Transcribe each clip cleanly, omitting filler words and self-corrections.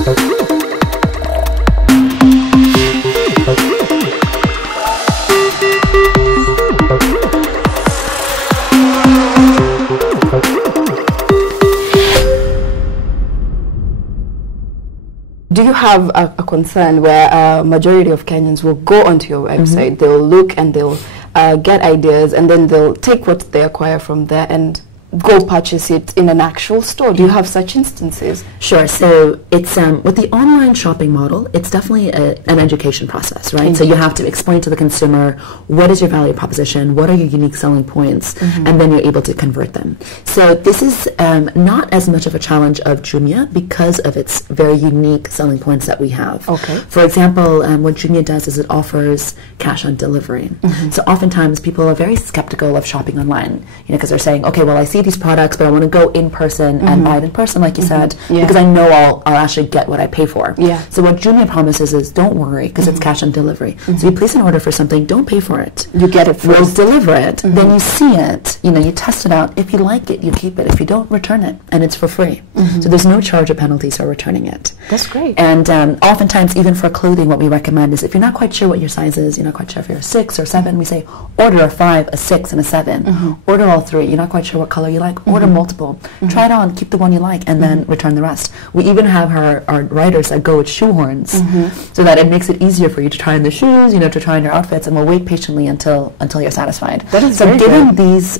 Do you have a concern where a majority of Kenyans will go onto your website, they'll look and they'll get ideas, and then they'll take what they acquire from there and go purchase it in an actual store? Do you have such instances? Sure. So it's with the online shopping model, it's definitely an education process, right? So you have to explain to the consumer what is your value proposition, what are your unique selling points, and then you're able to convert them. So this is not as much of a challenge of Jumia because of its very unique selling points that we have. Okay. For example, what Jumia does is it offers cash on delivery. So oftentimes people are very skeptical of shopping online, because they're saying, okay, well, I see these products, but I want to go in person and buy it in person, like you said, because I know I'll actually get what I pay for. So what Jumia promises is, don't worry, because it's cash on delivery. So you place an order for something, don't pay for it. You get it first. We'll deliver it, then you see it, you test it out. If you like it, you keep it. If you don't, return it, and it's for free. So there's no charge or penalties for returning it. That's great. And oftentimes, even for clothing, what we recommend is if you're not quite sure what your size is, you're not quite sure if you're a 6 or 7, we say order a 5, a 6, and a 7. Order all 3. You're not quite sure what color you like, order multiple. Try it on, keep the one you like, and then return the rest. We even have our writers that go with shoehorns, so that it makes it easier for you to try on the shoes, to try on your outfits, and we'll wait patiently until you're satisfied. That is so given these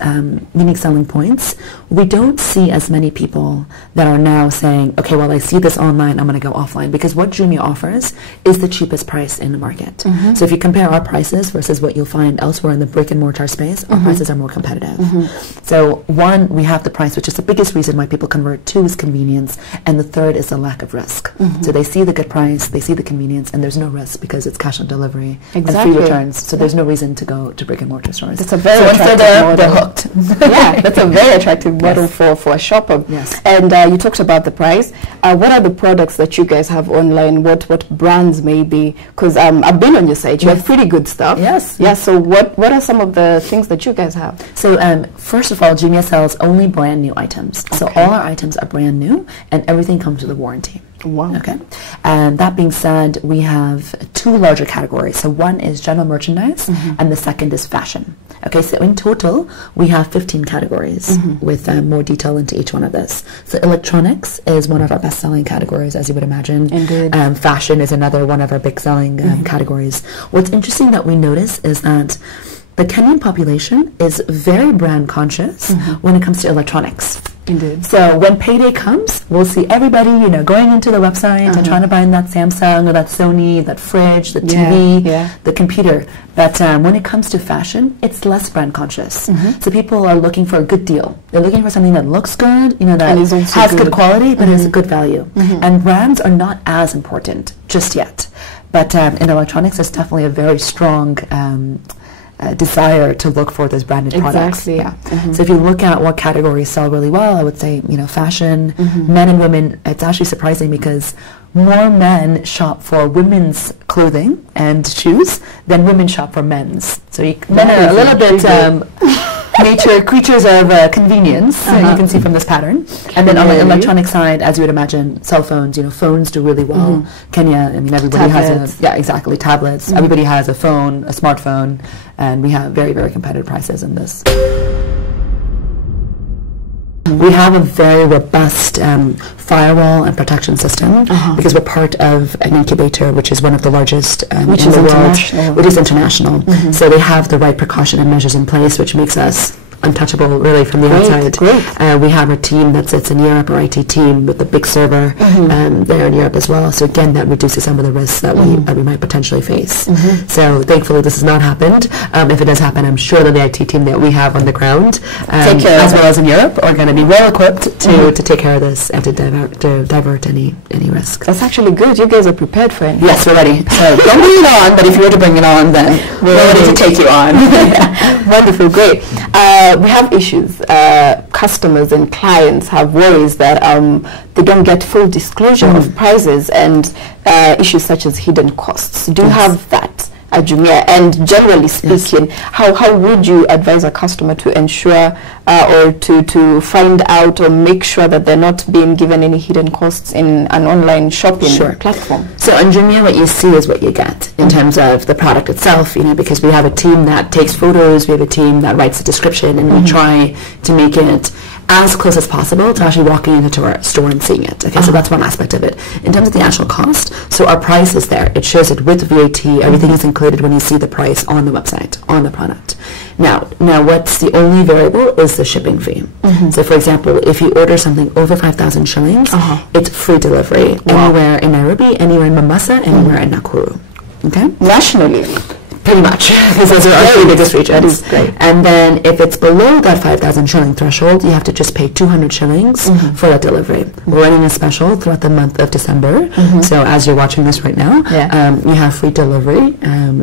unique selling points, we don't see as many people that are now saying, okay, well, I see this online, I'm going to go offline, because what Jumia offers is the cheapest price in the market. So if you compare our prices versus what you'll find elsewhere in the brick and mortar space, our prices are more competitive. So one, we have the price, which is the biggest reason why people convert. 2 is convenience, and the third is the lack of risk. So they see the good price, they see the convenience, and there's no risk because it's cash on delivery and free returns. So there's no reason to go to brick and mortar stores. That's a very attractive model. They're hooked. Yeah, that's a very attractive model for a shopper. Yes. And you talked about the price. What are the products that you guys have online? What brands maybe? Because I've been on your site. You have pretty good stuff. Yes. Yeah. So what are some of the things that you guys have? So first of all, Jumia sells only brand new items. So all our items are brand new, and everything comes with a warranty. Wow. Okay. And that being said, we have 2 larger categories. So one is general merchandise, and the second is fashion. Okay, so in total, we have 15 categories with more detail into each one of this. So electronics is one of our best-selling categories, as you would imagine. Indeed. Fashion is another one of our big-selling categories. What's interesting that we notice is that the Kenyan population is very brand conscious when it comes to electronics. Indeed. So when payday comes, we'll see everybody, going into the website and trying to buy that Samsung or that Sony, that fridge, the TV, the computer. But when it comes to fashion, it's less brand conscious. So people are looking for a good deal. They're looking for something that looks good, that has good quality, but is a good value. And brands are not as important just yet. But in electronics, there's definitely a very strong desire to look for those branded products. Exactly. So if you look at what categories sell really well, I would say, fashion, men and women. It's actually surprising because more men shop for women's clothing and shoes than women shop for men's. So men are a little bit nature creatures of convenience, you can see from this pattern. And then on the electronic side, as you would imagine, cell phones, phones do really well. Kenya, everybody has tablets. Everybody has a phone, a smartphone, and we have very, very competitive prices in this. We have a very robust firewall and protection system because we're part of an incubator, which is one of the largest in the world, which is international. So they have the right precaution and measures in place, which makes us untouchable really from the outside. We have a team that sits in Europe, our IT team, with a big server there in Europe as well. So again, that reduces some of the risks that we might potentially face. So thankfully this has not happened. If it does happen, I'm sure that the IT team that we have on the ground, as well as in Europe, are going to be well equipped to take care of this and to divert any risk. That's actually good. You guys are prepared for it. Yes, we're ready. So don't bring it on, but if you were to bring it on, then we're ready to take you on. Wonderful, great. We have issues. Customers and clients have worries that they don't get full disclosure of prices and issues such as hidden costs. Do you have that Jumia? And generally speaking, how would you advise a customer to ensure or to find out or make sure that they're not being given any hidden costs in an online shopping platform? So on Jumia, what you see is what you get in terms of the product itself, because we have a team that takes photos, we have a team that writes the description, and we try to make it as close as possible to actually walking into our store and seeing it. Okay, so that's one aspect of it. In terms of the actual cost, so our price is there. It shows it with VAT. Everything is included when you see the price on the website, on the product. Now what's the only variable is the shipping fee. So for example, if you order something over 5,000 shillings, it's free delivery anywhere in Nairobi, anywhere in Mombasa, anywhere in Nakuru. Okay? Nationally. Pretty much, because those are our three biggest regions. And then if it's below that 5,000 shilling threshold, you have to just pay 200 shillings for that delivery. We're running a special throughout the month of December. So as you're watching this right now, you have free delivery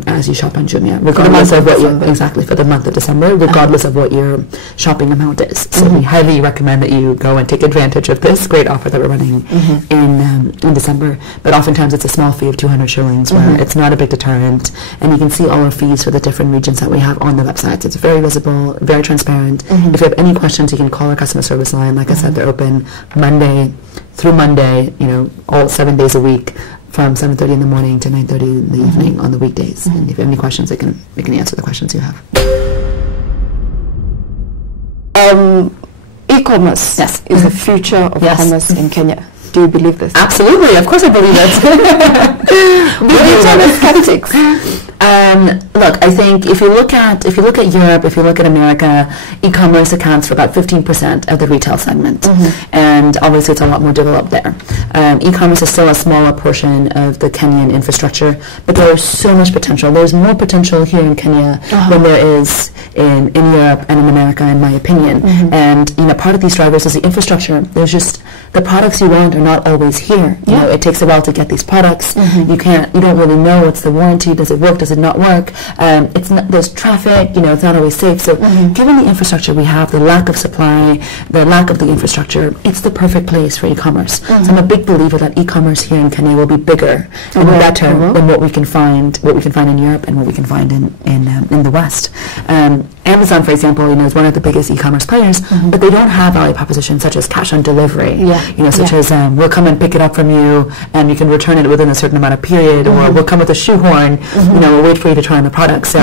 as you shop on Jumia, regardless of what for the month of December, regardless of what your shopping amount is. So we highly recommend that you go and take advantage of this great offer that we're running in December. But oftentimes it's a small fee of 200 shillings, where it's not a big deterrent, and you can see all our fees for the different regions that we have on the website. It's very visible, very transparent. If you have any questions, you can call our customer service line. Like I said, they're open Monday through Monday, all 7 days a week, from 7:30 in the morning to 9:30 in the evening on the weekdays. And if you have any questions, they can answer the questions you have. E-commerce is the future of commerce in Kenya. Do you believe this? Absolutely, of course I believe it. Skeptics. Look, I think if you look at Europe, if you look at America, e-commerce accounts for about 15% of the retail segment, and obviously it's a lot more developed there. E-commerce is still a smaller portion of the Kenyan infrastructure, but there is so much potential. There's more potential here in Kenya than there is in Europe and in America, in my opinion. And part of these drivers is the infrastructure. There's just the products you want are not always here. It takes a while to get these products. You don't really know what's the warranty. Does it work? Does it not work? There's traffic. It's not always safe. So, given the infrastructure we have, the lack of supply, the lack of the infrastructure, it's the perfect place for e-commerce. So I'm a big believer that e-commerce here in Kenya will be bigger and better than what we can find in Europe and what we can find in the West. Amazon, for example, is one of the biggest e-commerce players, but they don't have value propositions such as cash on delivery. Such as we'll come and pick it up from you, and you can return it within a certain amount of period, or we'll come with a shoehorn. We'll wait for you to try on the product. So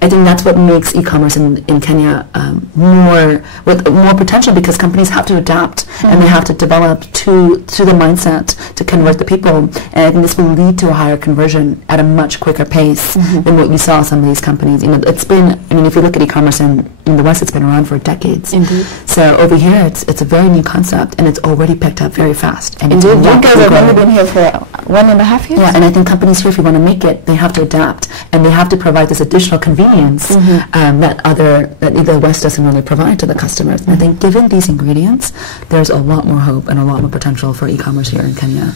I think that's what makes e-commerce in Kenya with more potential, because companies have to adapt and they have to develop to the mindset to convert the people. And I think this will lead to a higher conversion at a much quicker pace than what you saw some of these companies. It's been, if you look at e-commerce in the West, it's been around for decades. Indeed. So over here, it's a very new concept, and it's already picked up very fast. And indeed, you guys have only been here for 1.5 years? Yeah, and I think companies here, if you want to make it, they have to adapt, and they have to provide this additional convenience that the West doesn't really provide to the customers. And I think given these ingredients, there's a lot more hope and a lot more potential for e-commerce here in Kenya.